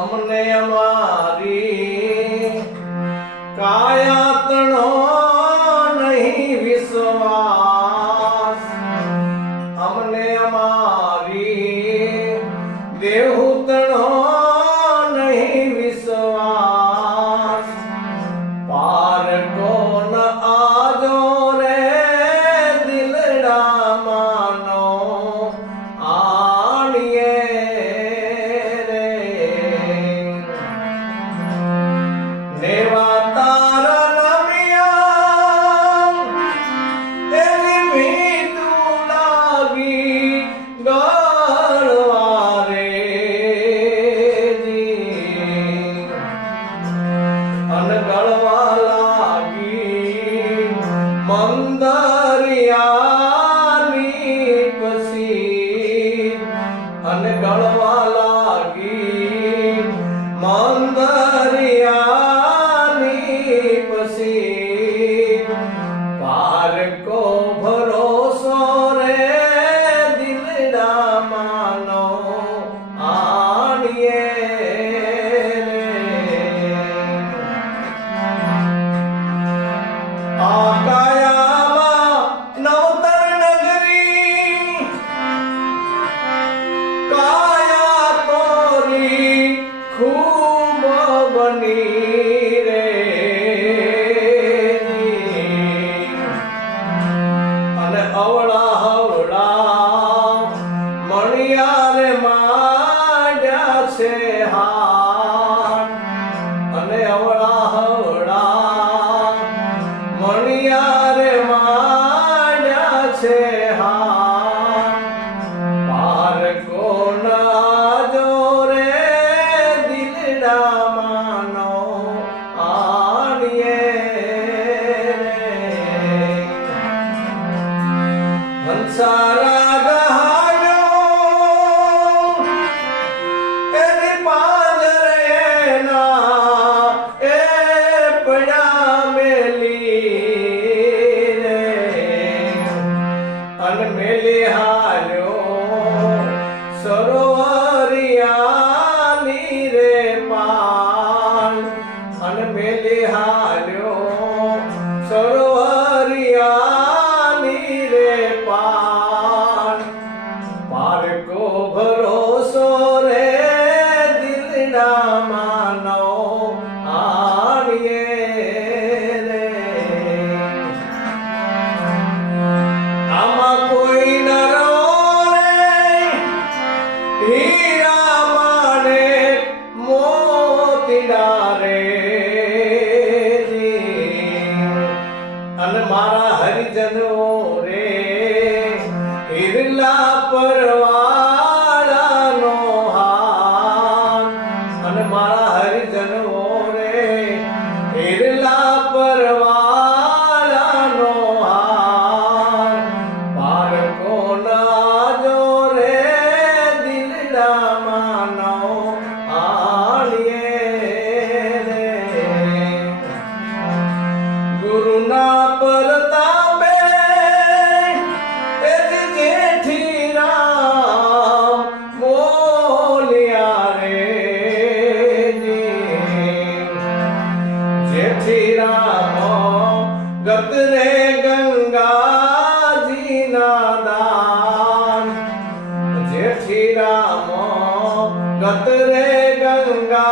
અમને અમારી કાયાતણો નહીં વિશ્વાસ, અમને અમારી દેહુતણો નહીં વિશ્વાસ, પાર કોન આજો રે દિલડા માનો આણીએ રે, નેવા તારા નમિયા એવી મીઠું લાગી ગળવા રે જી, અન ગળવા લાગી મંદરિયાની પછી, અન ગળવા લાગી મંદરિયાની પછી, પાર કો ભરોસો રે દિલડા માનો આણીએ રે, આ કાયામાં નવતર નગરી કાયા તોરી ખૂબ બની રે જી, અને અવળા હવળા મણિયા રે માંડ્યા છે હાથ, અને અવળા હવળા મણિયા રે માંડ્યા છે હાથ, પાર કોન આજો રે દિલડા માનો આણીએ રે, હંસારા ગહાડ્યો એની પાંજરે ના એ પડ્યા મેલી રે, અન મેલી હાલ્યો સરોવરિયાની રે પાન, અન મેલી હાલ્યો સરોવરિયાની રે પાન, પાર કો ભરોસો રે દિલડા માનો આણીએ રે, આમાં કોઈ ન રે હીરા માને મોતીડા રે જી, અને મારા હરિજનો રે હિરલા પરવાળાનો હાથ, અને મારા હરિજનો રે હિરલા પરવાળાનો હાથ, પાર કોન આજો રે દિલડા માનો આણીએ રે, ગુરુના પરતાપે એથી જેઠી રામ બોલ્યા રે જી, જેઠી રામ ગત રે ગંગાજીના દાન, જેઠી રામ ગત રે ગંગાજીના